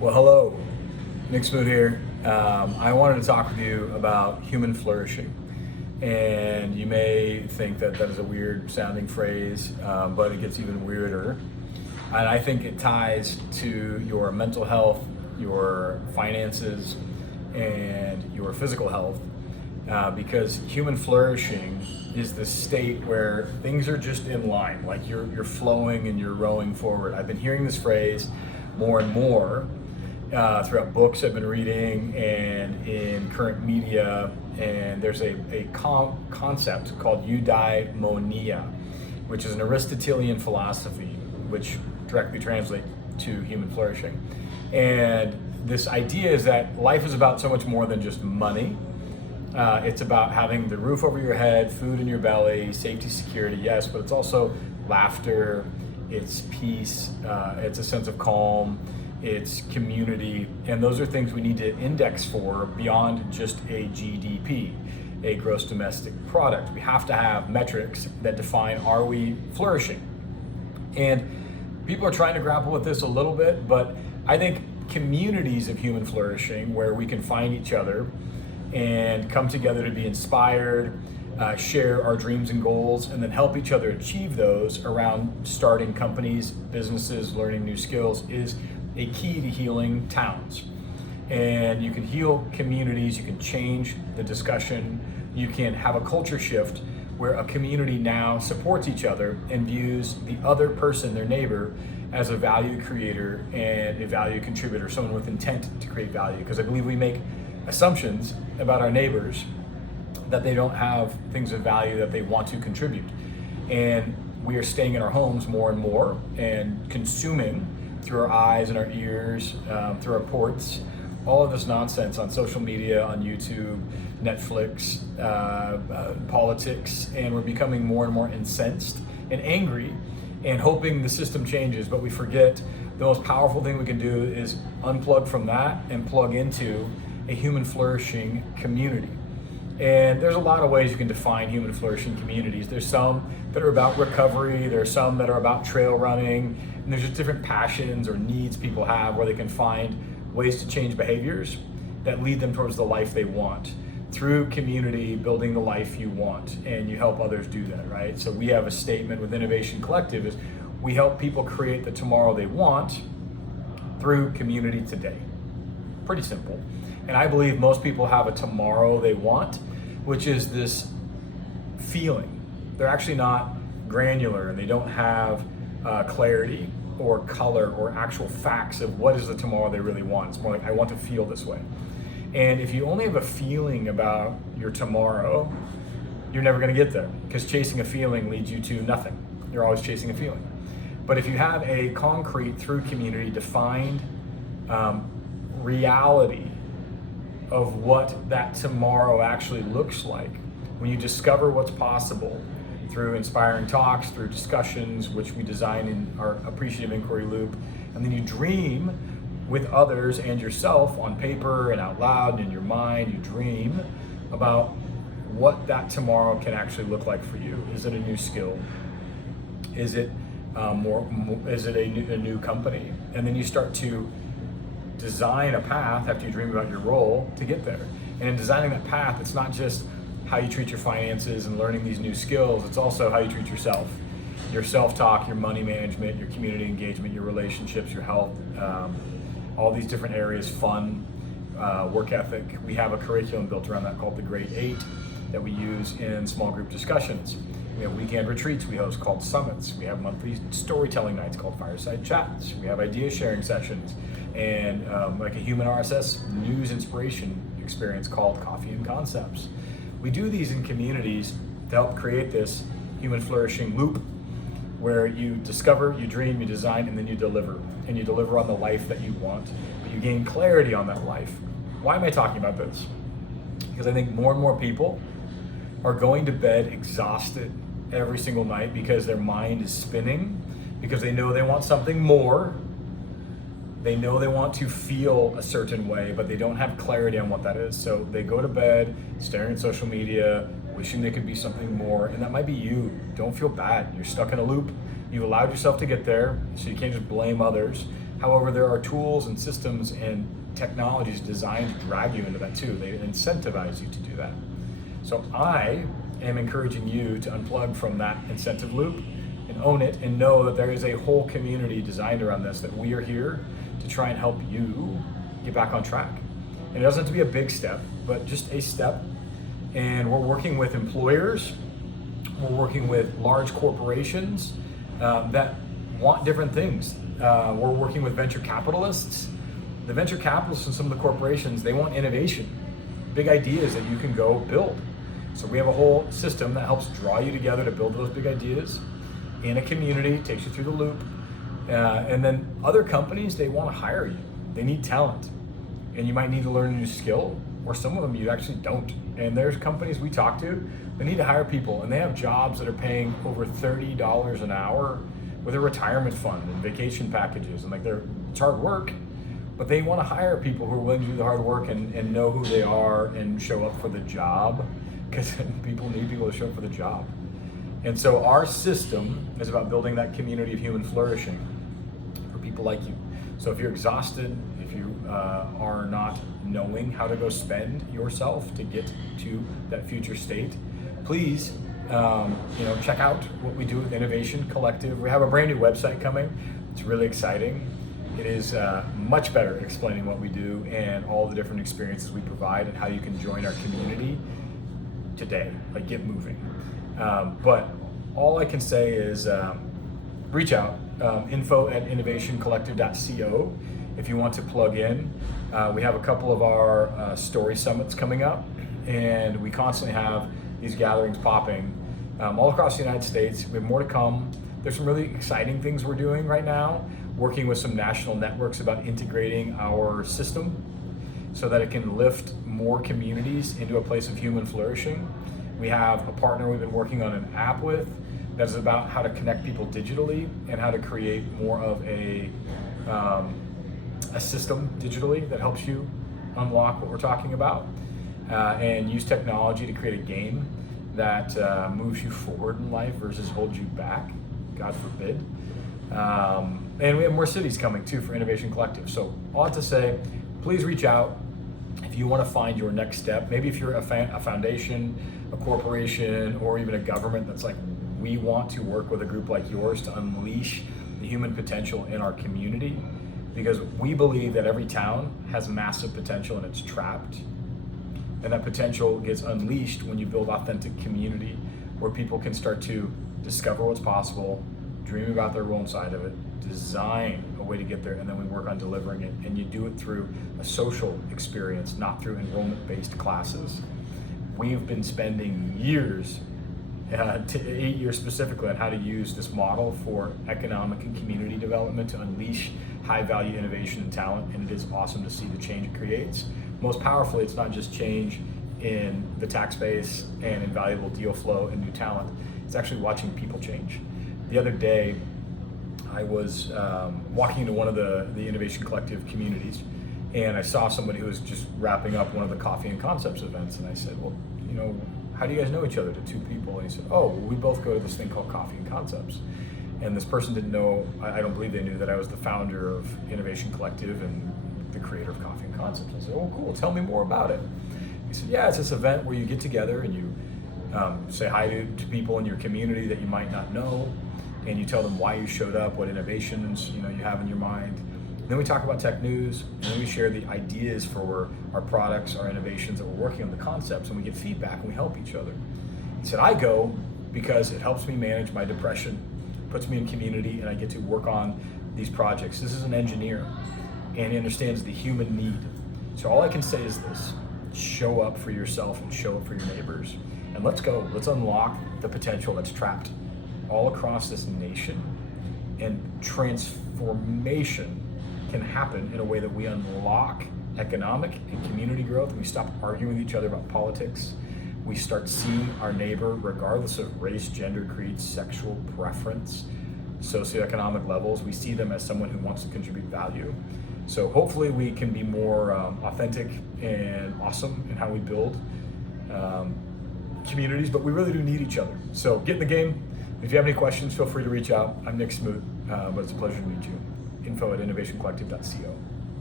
Well, hello, Nick Smoot here. I wanted to talk with you about human flourishing. And you may think that that is a weird sounding phrase, but it gets even weirder. And I think it ties to your mental health, your finances, and your physical health. Because human flourishing is the state where things are just in line, like you're flowing and you're rowing forward. I've been hearing this phrase more and more throughout books I've been reading and in current media. And there's a concept called eudaimonia, which is an Aristotelian philosophy, which directly translates to human flourishing. And this idea is that life is about so much more than just money. It's about having the roof over your head, food in your belly, safety, security, yes, but it's also laughter, it's peace, it's a sense of calm, it's community, and those are things we need to index for beyond just a GDP, a gross domestic product. We have to have metrics that define, are we flourishing? And people are trying to grapple with this a little bit, but I think communities of human flourishing where we can find each other and come together to be inspired, share our dreams and goals, and then help each other achieve those around starting companies, businesses, learning new skills is a key to healing towns. And you can heal communities, you can change the discussion, you can have a culture shift where a community now supports each other and views the other person, their neighbor, as a value creator and a value contributor, someone with intent to create value. Because I believe we make assumptions about our neighbors that they don't have things of value that they want to contribute. And we are staying in our homes more and more and consuming through our eyes and our ears, through our ports, all of this nonsense on social media, on YouTube, Netflix, politics, and we're becoming more and more incensed and angry and hoping the system changes, but we forget the most powerful thing we can do is unplug from that and plug into a human flourishing community. And there's a lot of ways you can define human flourishing communities. There's some that are about recovery, there's some that are about trail running, and there's just different passions or needs people have where they can find ways to change behaviors that lead them towards the life they want through community, building the life you want, and you help others do that, right? So we have a statement with Innovation Collective is we help people create the tomorrow they want through community today. Pretty simple. And I believe most people have a tomorrow they want, which is this feeling. They're actually not granular and they don't have clarity or color or actual facts of what is the tomorrow they really want. It's more like, I want to feel this way. And if you only have a feeling about your tomorrow, you're never gonna get there because chasing a feeling leads you to nothing. You're always chasing a feeling. But if you have a concrete, through community, defined reality of what that tomorrow actually looks like, when you discover what's possible through inspiring talks, through discussions, which we design in our appreciative inquiry loop, and then you dream with others and yourself on paper and out loud and in your mind, you dream about what that tomorrow can actually look like for you. Is it a new skill? Is it is it a new company? And then you start to design a path after you dream about your role to get there. And in designing that path, it's not just how you treat your finances and learning these new skills, it's also how you treat yourself. Your self-talk, your money management, your community engagement, your relationships, your health, all these different areas, fun, work ethic. We have a curriculum built around that called the Great Eight that we use in small group discussions. We have weekend retreats we host called summits. We have monthly storytelling nights called fireside chats. We have idea sharing sessions and like a human RSS news inspiration experience called Coffee and Concepts. We do these in communities to help create this human flourishing loop where you discover, you dream, you design, and then you deliver. And you deliver on the life that you want, but you gain clarity on that life. Why am I talking about this? Because I think more and more people are going to bed exhausted every single night because their mind is spinning, because they know they want something more. They know they want to feel a certain way, but they don't have clarity on what that is. So they go to bed staring at social media, wishing they could be something more, and that might be you. Don't feel bad. You're stuck in a loop. You've allowed yourself to get there, so you can't just blame others. However, there are tools and systems and technologies designed to drag you into that too. They incentivize you to do that. So I am encouraging you to unplug from that incentive loop and own it, and know that there is a whole community designed around this, that we are here to try and help you get back on track. And it doesn't have to be a big step, but just a step. And we're working with employers, we're working with large corporations that want different things. We're working with venture capitalists. The venture capitalists and some of the corporations, they want innovation, big ideas that you can go build. So we have a whole system that helps draw you together to build those big ideas in a community, takes you through the loop. And then other companies, they want to hire you. They need talent. And you might need to learn a new skill, or some of them you actually don't. And there's companies we talk to, they need to hire people, and they have jobs that are paying over $30 an hour with a retirement fund and vacation packages. And it's hard work, but they want to hire people who are willing to do the hard work and know who they are and show up for the job, because people need people to show up for the job. And so our system is about building that community of human flourishing for people like you. So if you're exhausted, if you are not knowing how to go spend yourself to get to that future state, please check out what we do with Innovation Collective. We have a brand new website coming. It's really exciting. It is much better at explaining what we do and all the different experiences we provide and how you can join our community today, like get moving. But all I can say is reach out, info@innovationcollective.co if you want to plug in. We have a couple of our story summits coming up, and we constantly have these gatherings popping all across the United States. We have more to come. There's some really exciting things we're doing right now, working with some national networks about integrating our system so that it can lift more communities into a place of human flourishing. We have a partner we've been working on an app with that is about how to connect people digitally and how to create more of a system digitally that helps you unlock what we're talking about, and use technology to create a game that moves you forward in life versus holds you back, God forbid. And we have more cities coming too for Innovation Collective. So all I have to say, please reach out if you want to find your next step. Maybe if you're a foundation, a corporation, or even a government that's like, we want to work with a group like yours to unleash the human potential in our community, because we believe that every town has massive potential and it's trapped. And that potential gets unleashed when you build authentic community where people can start to discover what's possible, dream about their role inside of it, design a way to get there, and then we work on delivering it. And you do it through a social experience, not through enrollment-based classes. We've been spending years, 8 years specifically, on how to use this model for economic and community development to unleash high-value innovation and talent, and it is awesome to see the change it creates. Most powerfully, it's not just change in the tax base and in valuable deal flow and new talent. It's actually watching people change. The other day, I was walking into one of the Innovation Collective communities, and I saw somebody who was just wrapping up one of the Coffee and Concepts events, and I said, well, how do you guys know each other? To two people. And he said, oh, well, we both go to this thing called Coffee and Concepts. And this person didn't know, I don't believe they knew that I was the founder of Innovation Collective and the creator of Coffee and Concepts. I said, oh, cool, tell me more about it. He said, yeah, it's this event where you get together and you say hi to people in your community that you might not know, and you tell them why you showed up, what innovations you have in your mind. And then we talk about tech news, and then we share the ideas for our products, our innovations that we're working on, the concepts, and we get feedback and we help each other. He said, I go because it helps me manage my depression, puts me in community, and I get to work on these projects. This is an engineer, and he understands the human need. So all I can say is this: show up for yourself and show up for your neighbors. And let's go. Let's unlock the potential that's trapped all across this nation. And transformation can happen in a way that we unlock economic and community growth. We stop arguing with each other about politics. We start seeing our neighbor, regardless of race, gender, creed, sexual preference, socioeconomic levels. We see them as someone who wants to contribute value. So hopefully we can be more authentic and awesome in how we build communities, but we really do need each other. So get in the game. If you have any questions, feel free to reach out. I'm Nick Smoot, but it's a pleasure to meet you. info@innovationcollective.co.